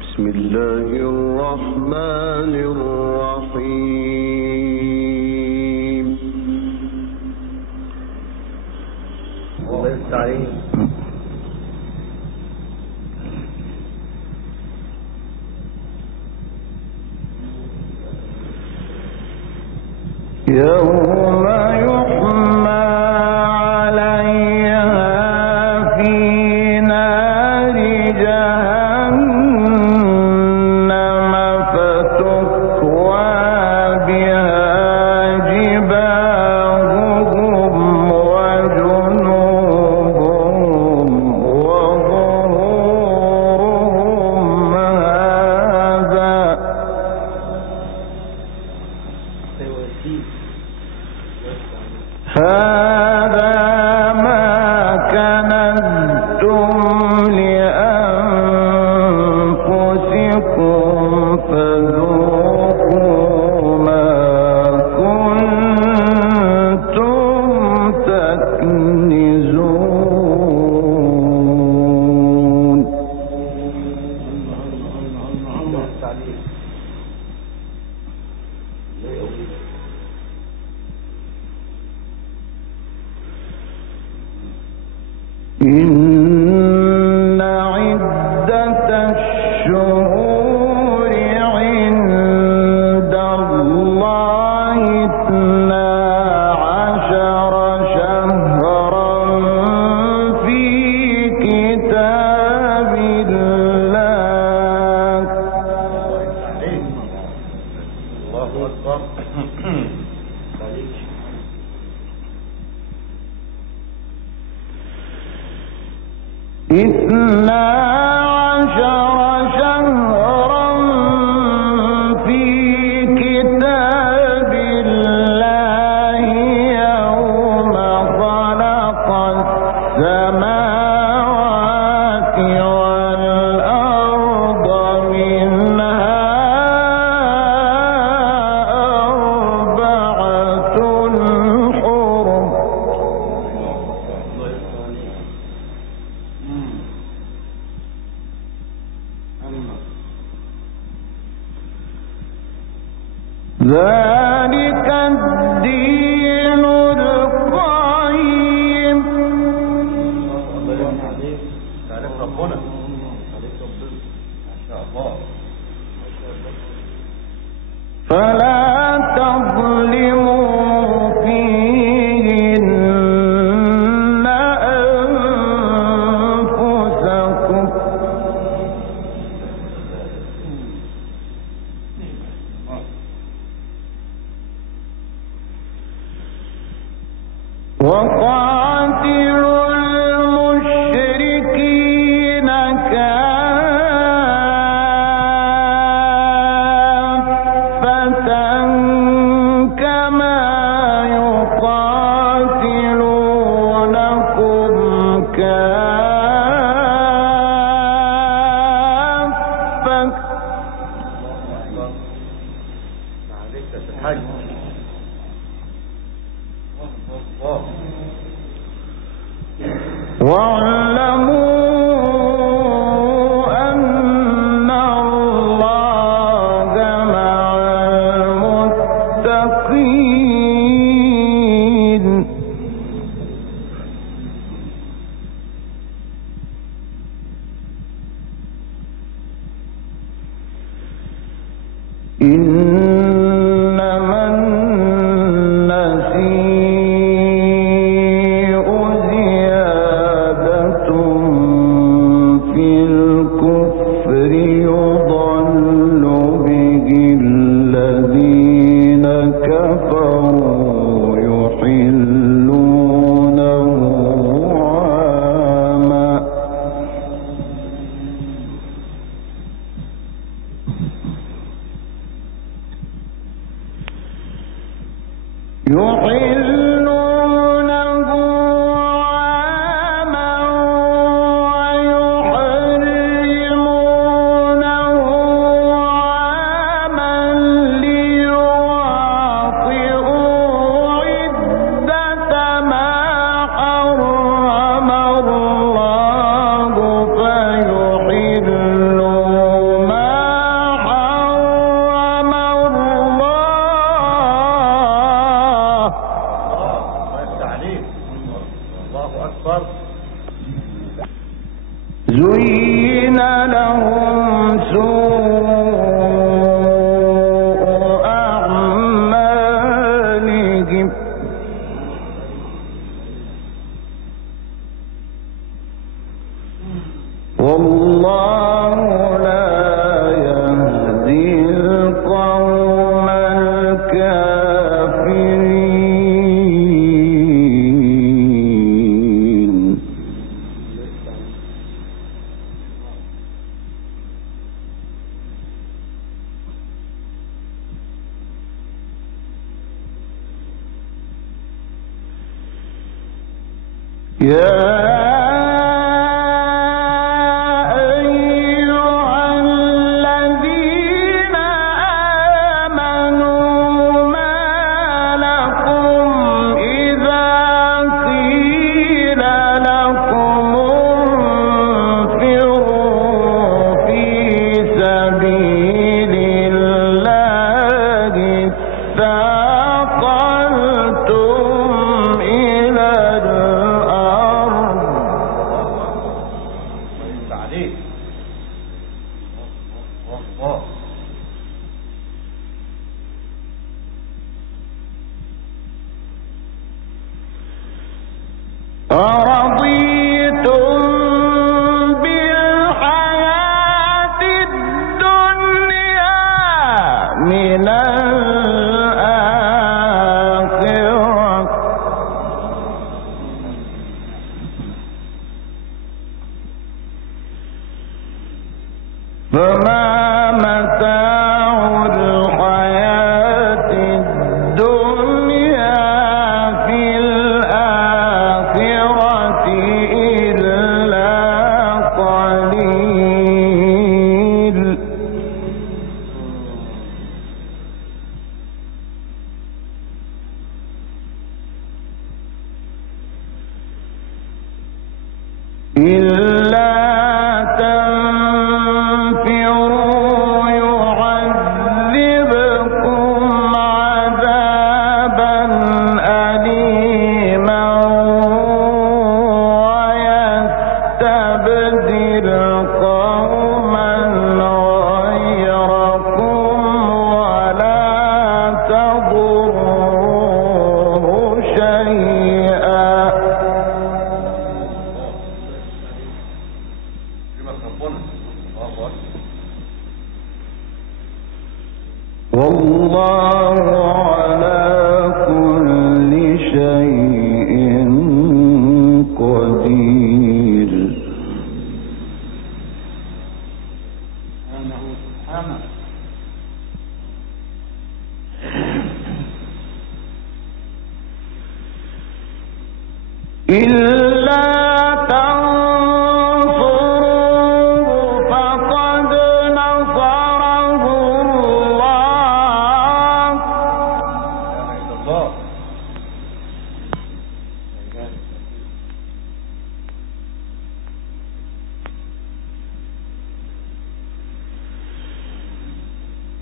بسم الله الرحمن الرحيم. الله يستعين. يوم يحمى عليها في نار جهنم فتكوى بها جباههم وجنوبهم وظهورهم هذا ما كنزتم لأنفسكم فذوقوا ما كنتم تكنزون. إن عدة الشهور عند الله 12 شهرا في كتاب الله. الله أكبر. 12 شهرا في كتاب الله يوم خلق السماوات والأرض منها 4 حرم. ذلك الدين القيم. تعرف ربنا ما شاء الله. فلا تظلموا فيهن أنفسكم. وقاتلوا المشركين كافة كما يقاتلونكم كافة. واعلموا أن الله مع المتقين. إنما النسيء زيادة في الكفر يضل به الذين كفروا يحلونه عاما ويحرمونه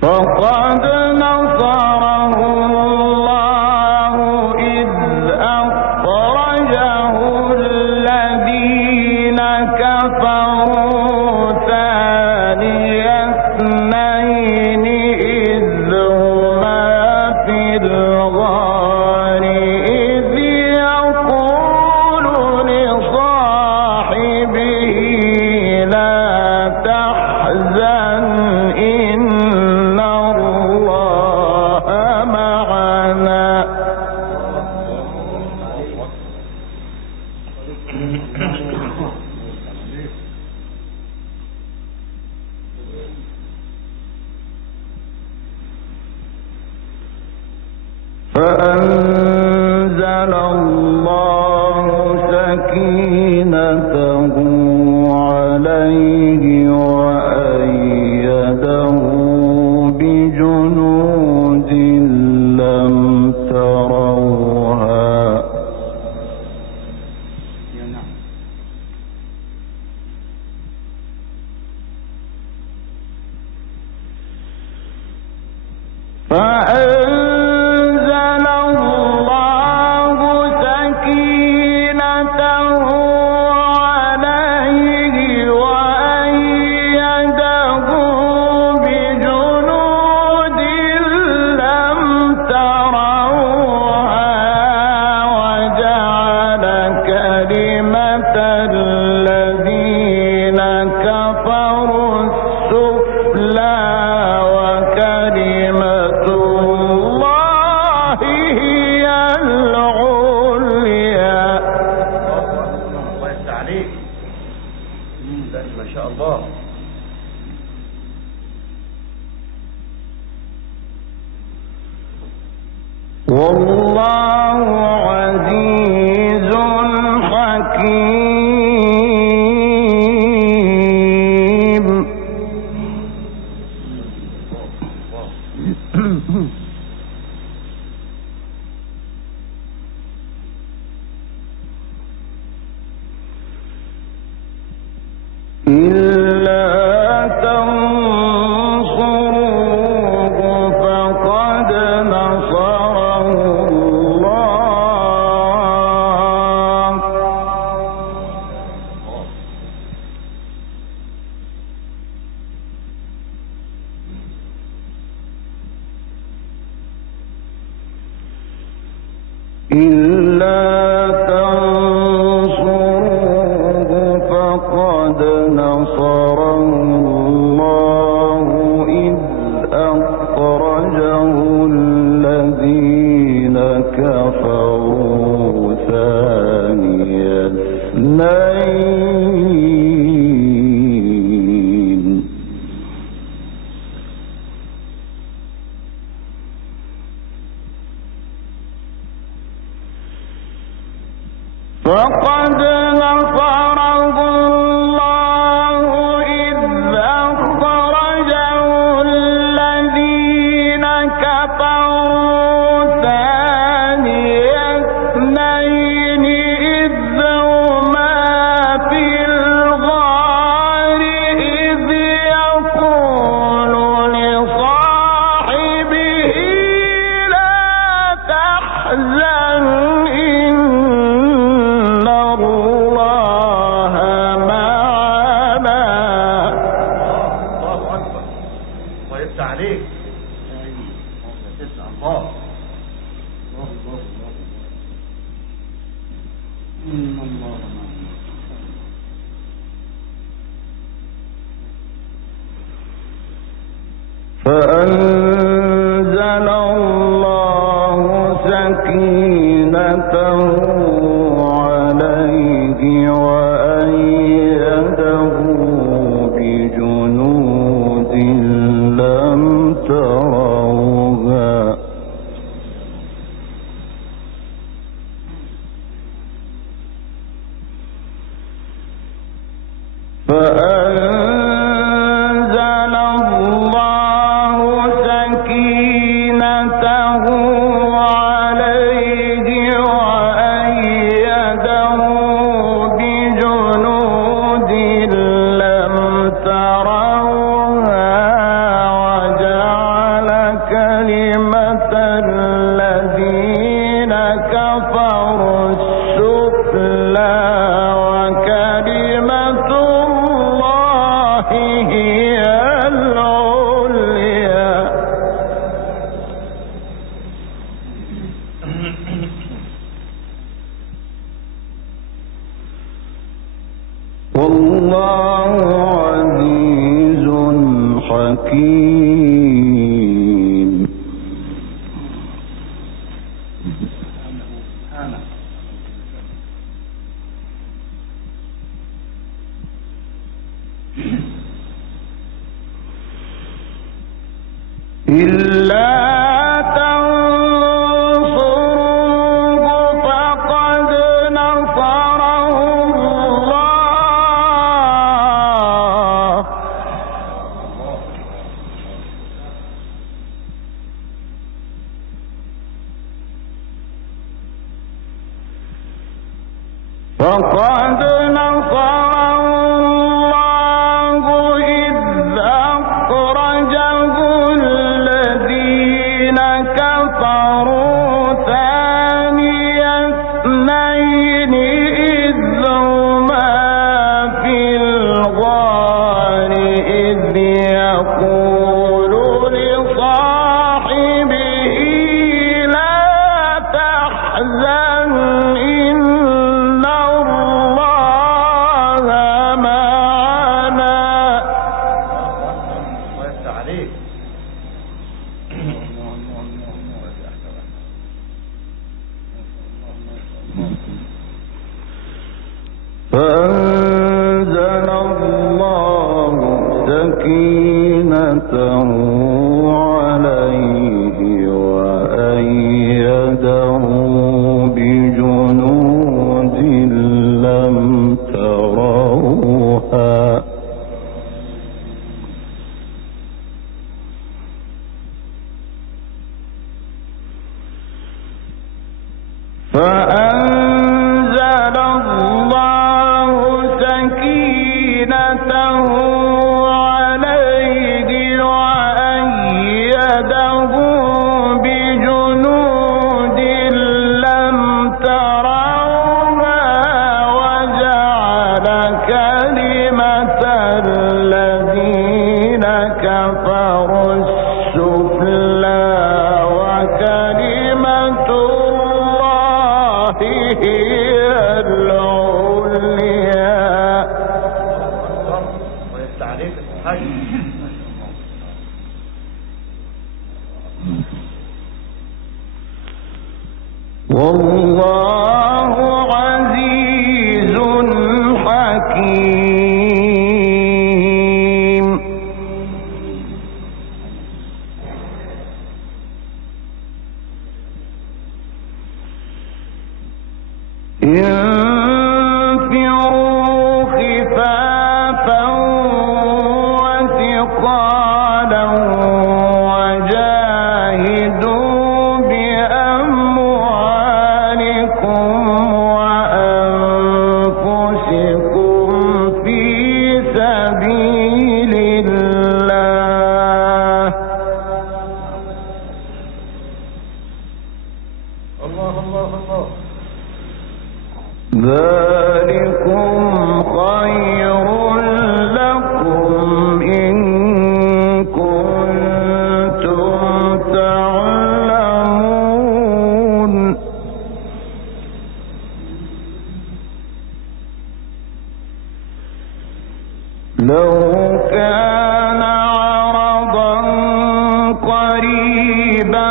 فقد نصره الله إذ أخرجه الذين كفروا ثاني اثنين إذ هما في الغار إذ يقول لصاحبه لا تحزن إن الله معنا فأنزل الله سكينته عليه وأيده بجنود لم تروها فأنزل الله سكينته عليه وأيده بجنود لم تروها وجعل كلمة الذين كفروا السفلى وكلمة الله هي العليا. الله يفتح عليك. ما شاء الله. والله عزيز حكيم. إلا تنصروه فقد نصره الله إذ أخرجه الذين كفروا ثاني اثنين فقد نصره الله إذ أخرجه الذين كفروا ثاني اثنين إذ هما في الغار إذ يقول لصاحبه لا تحزن إن الله معنا. الله أكبر. الله يفتح عليك. تسأل الله. فأنزل الله سكينته عليه وأيده بجنود لم تروها فأنزل الله سكينته عليه وأيده بجنود لم تروها وجعل كلمة الذين كفروا السفلى وكلمة الله هي العليا. والله عزيز حكيم. إلا تنصروه فقد نصره الله فقد نصره الله إذ أخرجه الذين كفروا ثاني اثنين إذ هما في الغار إذ يقول لصاحبه لا تحزن إن الله معنا. الله يفتح عليك. فأنزل الله سكينته عليه وأيده بجنود لم تروها فأنزل الله سكينته عليه وأيده بجنود لم تروها وجعل كلمة الذين كفروا السفلى وكلمة الله والله عزيز حكيم. انفروا خفافا وثقالا وجاهدوا بأموالكم وأنفسكم في سبيل الله. الله الله الله. ذلكم خير لكم إن كنتم تعلمون. لو كان عرضا قريبا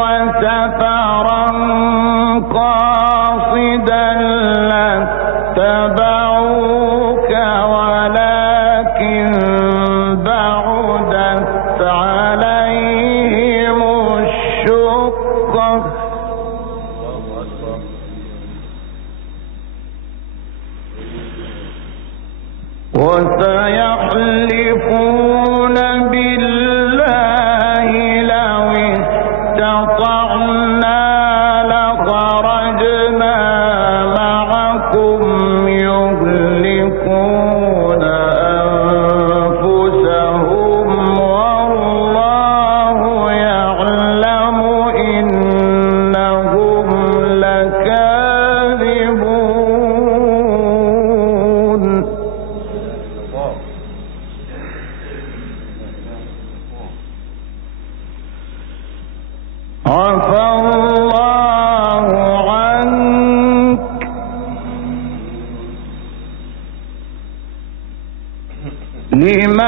وسفرا قاصدا لاتبعوك ولكن بعدت عليهم الشقة الله أكبر. وسيحلفون بالله لو استطعنا لخرجنا معكم يهلكون أنفسهم والله يعلم إنهم لكاذبون. الله. عفى الله عنك لم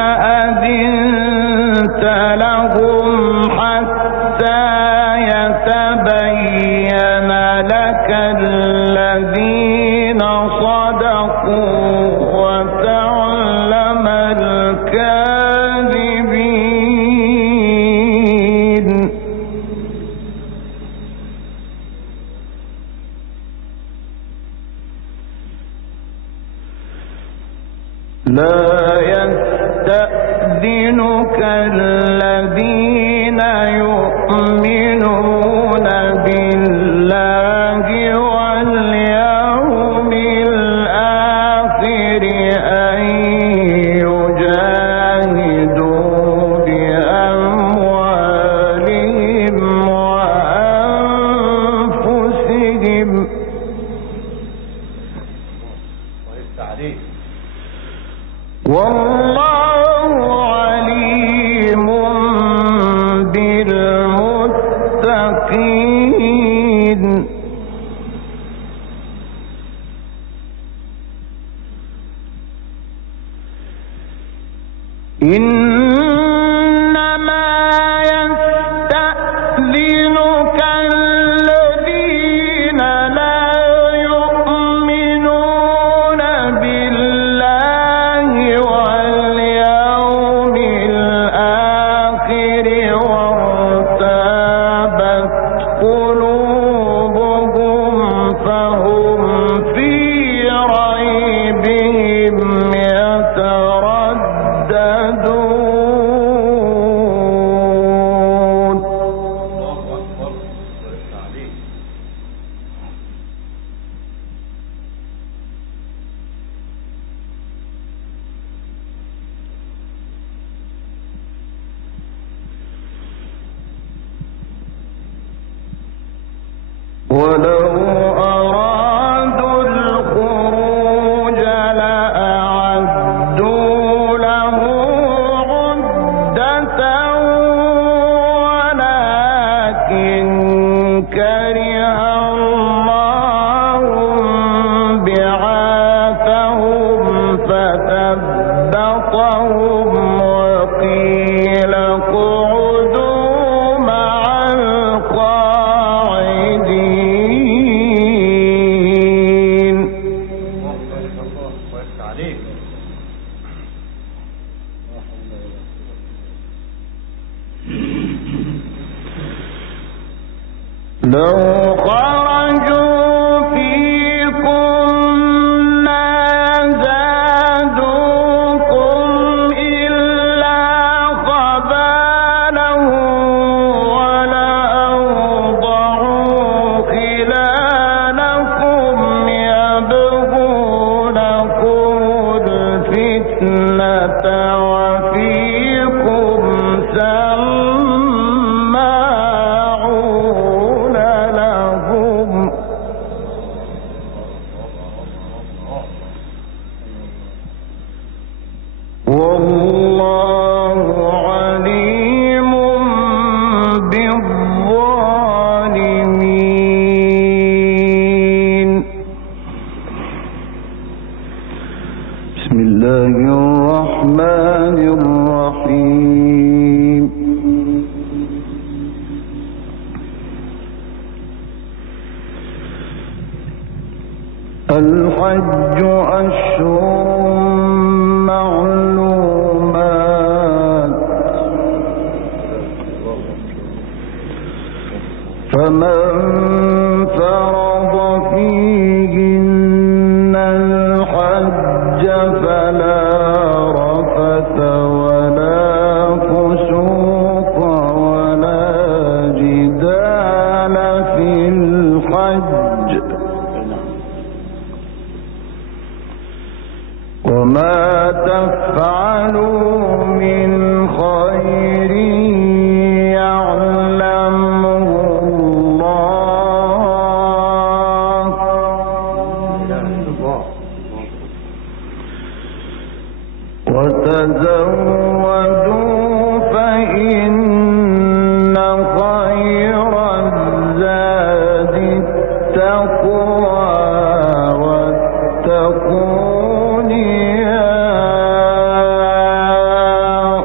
أذنت لهم حتى يتبين لك الذين صدقوا وتعلم الكاذبين. لا يستأذنك الذين يؤمنون بالله واليوم الآخر أن يجاهدوا بأموالهم وأنفسهم. ويفتح عليك. والله عليم بالمتقين. إنما يستأذنك الذين لا يؤمنون بالله واليوم الآخر وارتابت قلوبهم فهم في ريبهم يترددون. الله أكبر. ويفتح عليك. ولو أرادوا الخروج لأعدوا له عدة ولكن كره الله بعاثهم فثبطهم وقيل اقعدوا مع القاعدين. لو خرجوا فيكم ما زادوكم إلا خبالا ولأوضعوا خلالكم يبغونكم الفتنة وفيكم سماعون لهم والله عليم بالظالمين. بسم الله الرحمن الرحيم. الحج أشهر معلومات فمن فرض فيهن الحج فلا رفث ولا فسوق ولا جدال في الحج وما تفعلوا من خير يعلمه الله وتزودوا فإن خير الزاد التقوى واتقون يا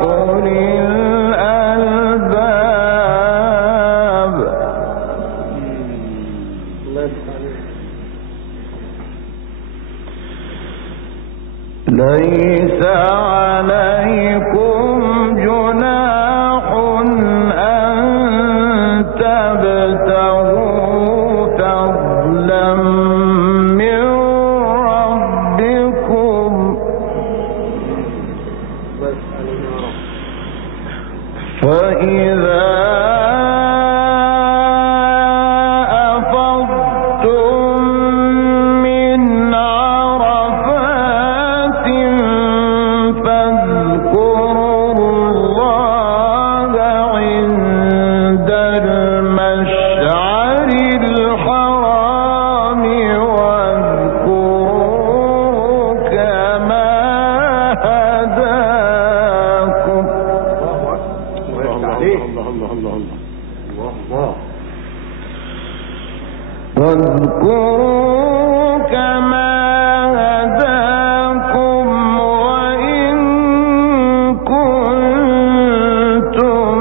أولي الألباب. ليس عليكم جناح أن تبتغوا فضلا من ربكم فإذا أفضتم من عرفات فاذكروا الله عند المشعر الحرام واذكروه كما هداكم واذكروا كما هداكم وإن كنتم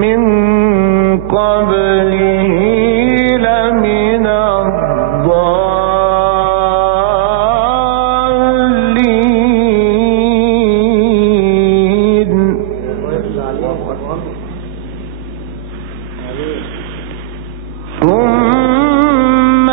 من قبله لمن الضالين. ثم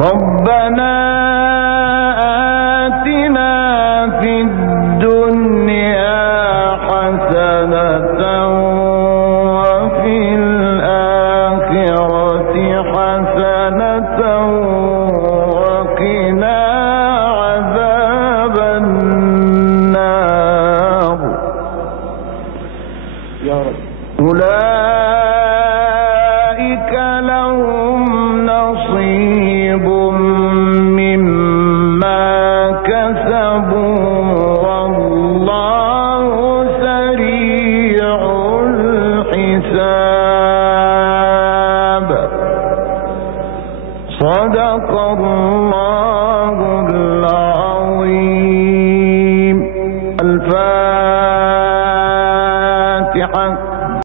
ربنا آتنا في الدنيا حسنة وفي الآخرة حسنة وقنا عذاب النار يا رب. أولئك لهم نصيب مما كسبوا والله سريع الحساب.